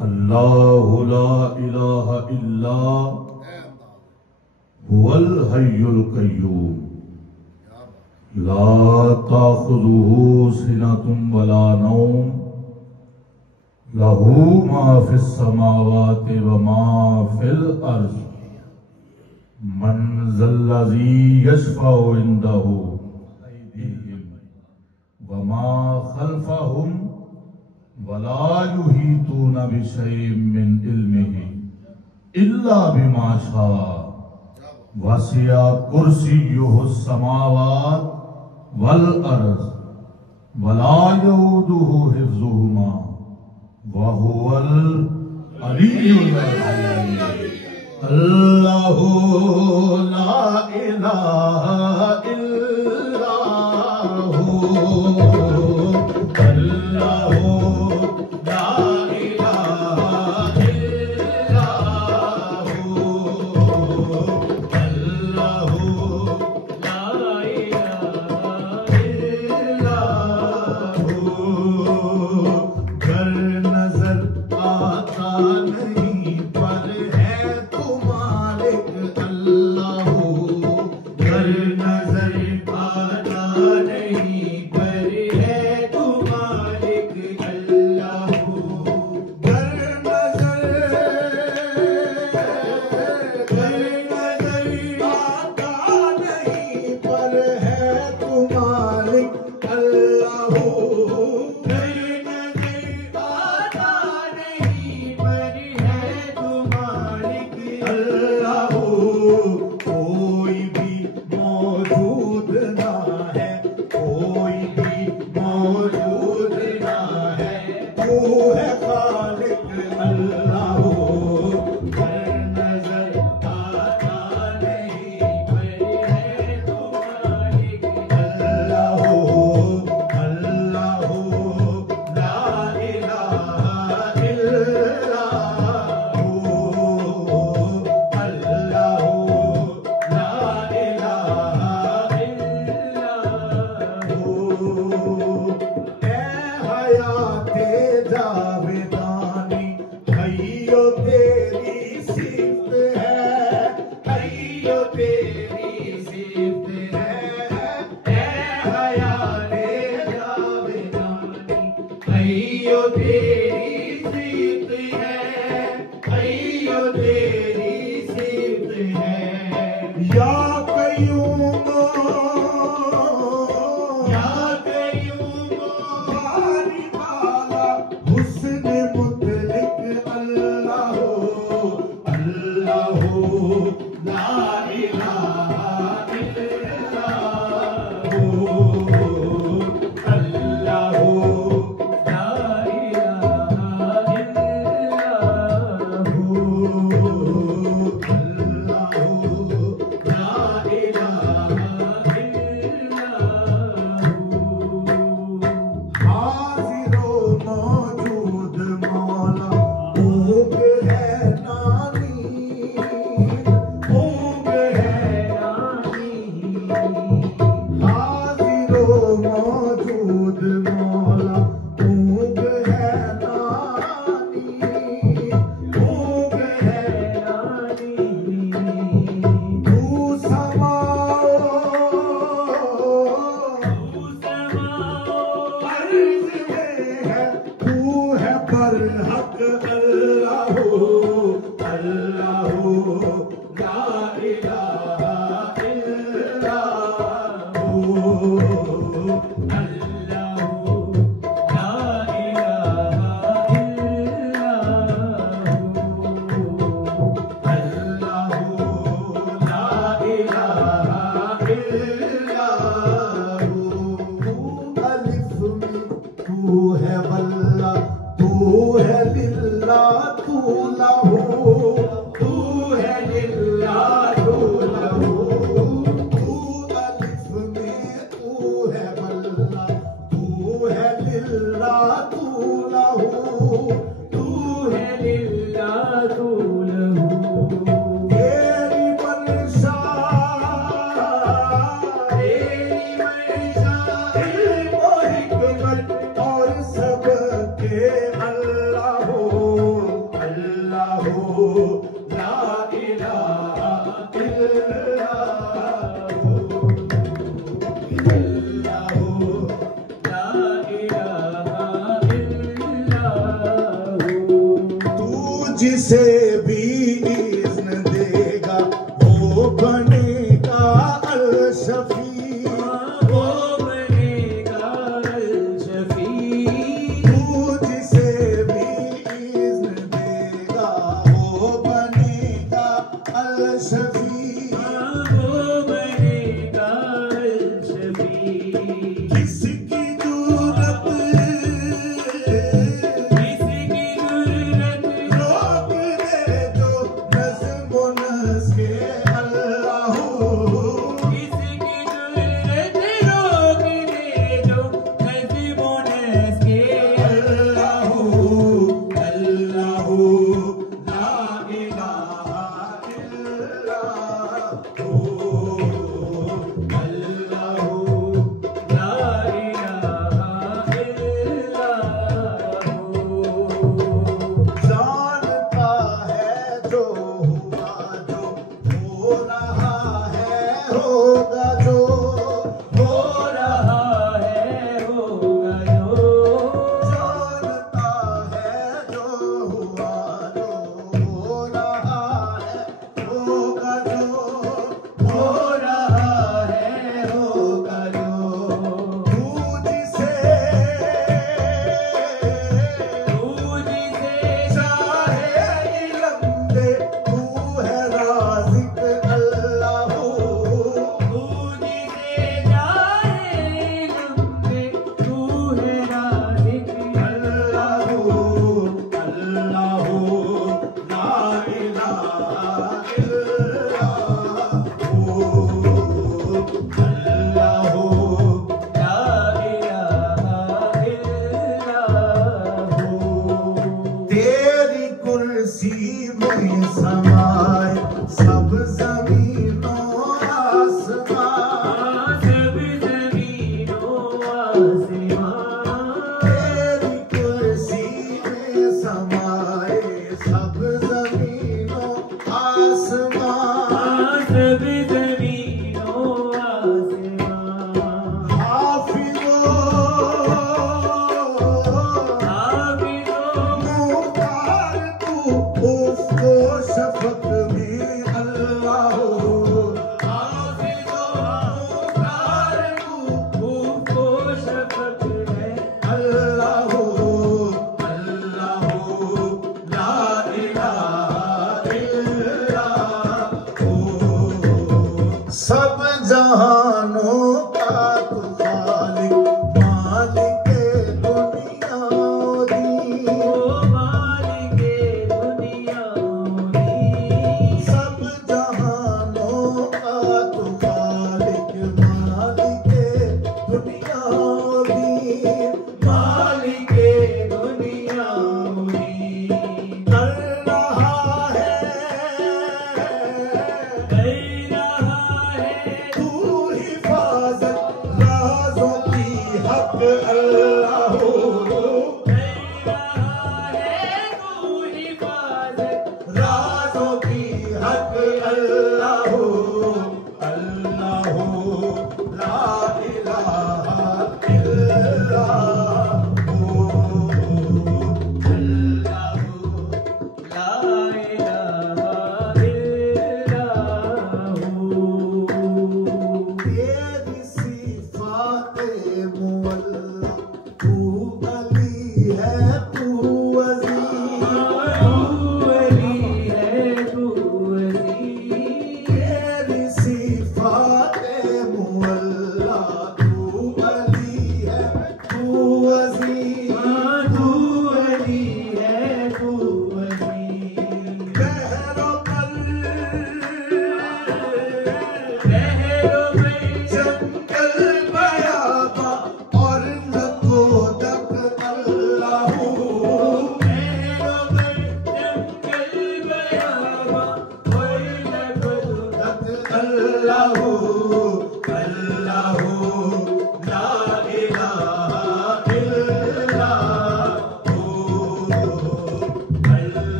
अल्लाहु ला इलाहा इल्ला हुवल हय्युल कय्यूम ला ताखुज़ुहु सिनतुन वला नौम लहू मा फिस समावाति व मा फिल अर्ज़ मन ज़ल्लज़ी यशफ़उ इंदहु व मा खल्फ़हुम वला युहीतूना बिशैइन मिन इल्मिही इल्ला बिमा शाअ वसिया कुर्सियुहु समावात वल अर्ज़ वला यऊदुहु हिफ्ज़ुहुमा व हुवल अलीयुल अज़ीम। अल्लाहु ला इलाहा इल्ला हु अल्लाहु ला इलाहा इल्ला हु अल्लाहु ला इलाहा इल्ला हु। घर नजर आता नहीं पर है तू मालिक अल्लाह। घर नजर आता नहीं पर है तू मालिक अल्लाह। घर नजर आता नहीं पर है तू मालिक अल्लाह। कोई भी मौजूद ना है, कोई भी मौजूद ना है, तू है खालिक अल्लाह। घर नजर आता नहीं पर है तू मालिक अल्लाह। अल्लाह ला इलाहा इल्ला जावेदानी अय्यो तेरी सिफ्त है, अय्यो तेरी सिफ्त है। हयाते जावेदानी अय्यो तेरी सिफ्त है, अय्यो तेरी सिफ्त है। या कयूम हुस्न मुतलिक अल्लाह। अल्लाह ला इलाहा इल्ला हु अल्लाह ला इलाहा इल्ला हु अल्लाह ला इलाहा इल्ला हु। हाज़िरो मौजूद मौला ऊब है नानी, ऊब है नानी। हाज़िरो मौजूद मौला ऊब है नानी, ऊब है नानी। तू समाओ अर्ज़ में है, तू है बरहक अल्लाह। अल्लाह ला इलाहा इल्ला हु अल्लाह ला इलाहा इल्ला हु अल्लाह ला इलाहा इल्ला हु। अलिफ में तू है वल्ला, तू है लिल्ला, तू लहू, तू है लिल्ला, तू लहू। तू अलिफ में तू है वल्ला, तू है लिल्ला, तू लहू, तू है लिल्ला, तू लहू। तेरी मनशा इल्म हिकमत और सब के अल्लाह। ला इलाहा इल्लल्लाहु ला इलाहा इल्लल्लाहु। तू जिसे भी इज़्न देगा वो बनेगा अल-शफी, वो बनेगा अल-शफी। तू जिसे भी इज़्न देगा वो बनेगा अल-शफी, वो बनेगा अल-शफी। किसकी जरूरत रोक दे जो नज़्म व नस्के अल्लाह, किसकी जरूरत रोक दे जो नज़्म व नस्के अल्लाह। अल्लाह ला इलाहा इल्लल्लाहु, अल्लाह ला इलाहा इल्लल्लाहु। जानता है जो हुआ जो हो रहा है होगा जो हो रहा है होगा जो। जानता है जो हुआ जो हो रहा है होगा जो हो रहा है होगा जो। तू जिसे चाहे इल्म दे तू है राज़िक अल्लाह, तू जिसे चाहे इल्म दे तू है राज़िक अल्लाह। अल्लाह ला इलाहा इल्लल्लाहु, अल्लाह ला इलाहा इल्लल्लाहु। तेरी कुर्सी में समाए सब ज़मीनों आसमां, सब ज़मीनों आसमां। तेरी कुर्सी में समाए सब